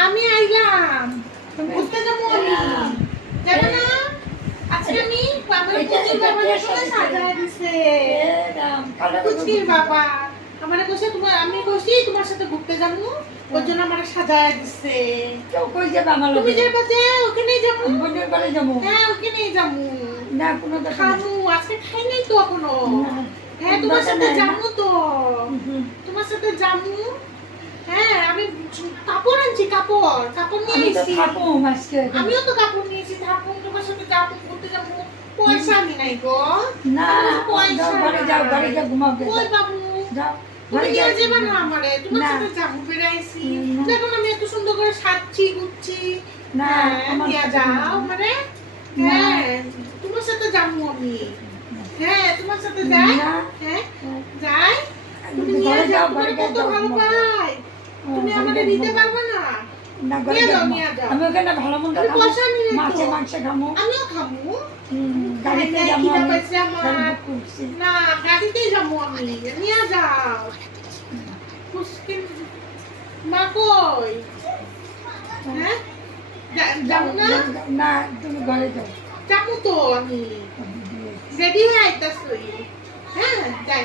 আমি আইলাম ঘুরতে যাবো আমি যাবো না আজকে আমি আমার পুচির বাবার সাথে সাজায় দিছে পুচির বাবা আমার কইছে তোমার আমি কইছি তোমার সাথে ঘুরতে যাবো ওর জন্য আমার সাজায় দিছে কেউ কই যাবে আমার তুমি যাবে যে ওখানেই যাবো বোনের বাড়ি যাবো হ্যাঁ ওখানেই যাবো না কোনো খাবো আজকে খাই নাই তো এখনো হ্যাঁ তোমার সাথে যাবো তো তোমার সাথে যাবো হ্যাঁ আমি কাপড় আনছি কাপড় নিয়ে এসেছি আমিও তো কাপড় নিয়েছি থাকুন তোমার সাথে যাবো ঘুরতে যাবো পয়সা আমি নাই গো না পয়সা ঘরে যাও ঘরে গিয়ে ঘুমাও কই বাবু যাও তুমি নিয়ে যাবে না আমারে তোমার সাথে যাবো বেড়াইছি দেখুন আমি এত সুন্দর করে সাজছি গুচ্ছি না নিয়ে যাও মানে হ্যাঁ তোমার সাথে যাবো আমি হ্যাঁ তোমার সাথে যাই হ্যাঁ যাই তুমি নিয়ে যাও ঘরে কত ভালো পাই তুমি আমাদের নিতে পারবে না না ঘরে যাও আমি ওখানে ভালো মন্দ মাছে মাংস খামো আমিও খাবো গাড়িতে যাবো না গাড়িতেই যাবো আমি নিয়ে যাও মুশকিল মা কই হ্যাঁ যাবো না না তুমি ঘরে যাও যাবো তো আমি রেডি হয়ে আইতাছি হ্যাঁ যাই